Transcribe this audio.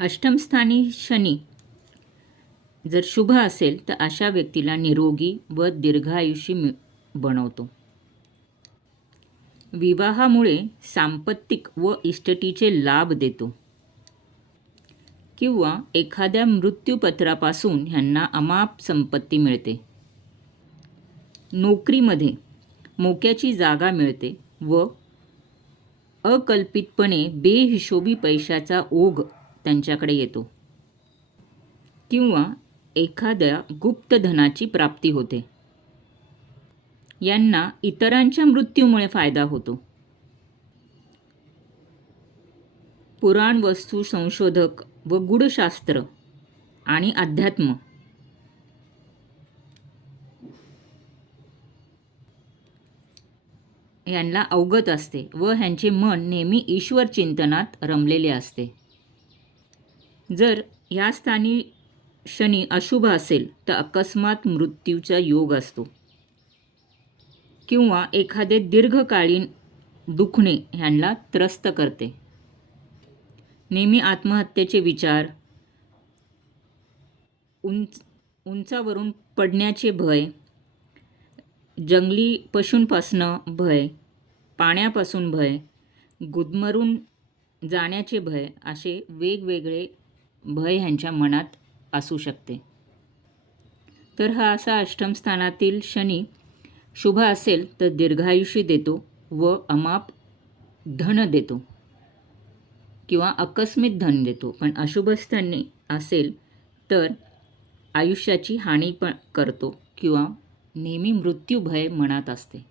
अष्टमस्थानी शनी जर शुभ असेल तर अशा व्यक्तीला निरोगी व दीर्घायुषी बनवतो. विवाहामुळे सांपत्तिक व इष्टटीचे लाभ देतो किंवा एखाद्या मृत्यूपत्रापासून ह्यांना अमाप संपत्ती मिळते. नोकरीमध्ये मोक्याची जागा मिळते व अकल्पितपणे बेहिशोबी पैशाचा ओघ त्यांच्याकडे येतो किंवा एखाद्या गुप्त धनाची प्राप्ती होते. यांना इतरांच्या मृत्यूमुळे फायदा होतो. पुराण वस्तू संशोधक व गूढशास्त्र आणि अध्यात्म यांना अवगत असते व ह्यांचे मन नेहमी ईश्वर चिंतनात रमलेले असते. जर या स्थानी शनी अशुभ असेल तर अकस्मात मृत्यूचा योग असतो किंवा एखादे दीर्घकालीन दुखणे ह्यांना त्रस्त करते. नेहमी आत्महत्येचे विचार, उंचावरून पडण्याचे भय, जंगली पशूंपासनं भय, पाण्यापासून भय, गुदमरून जाण्याचे भय असे वेगवेगळे भय ह्यांच्या मनात असू शकते. तर हा असा अष्टमस्थानातील शनी शुभ असेल तर दीर्घायुष्य देतो व अमाप धन देतो किंवा आकस्मिक धन देतो. पण अशुभ स्थानी असेल तर आयुष्याची हानी पण करतो किंवा नेहमी मृत्यूभय मनात असते.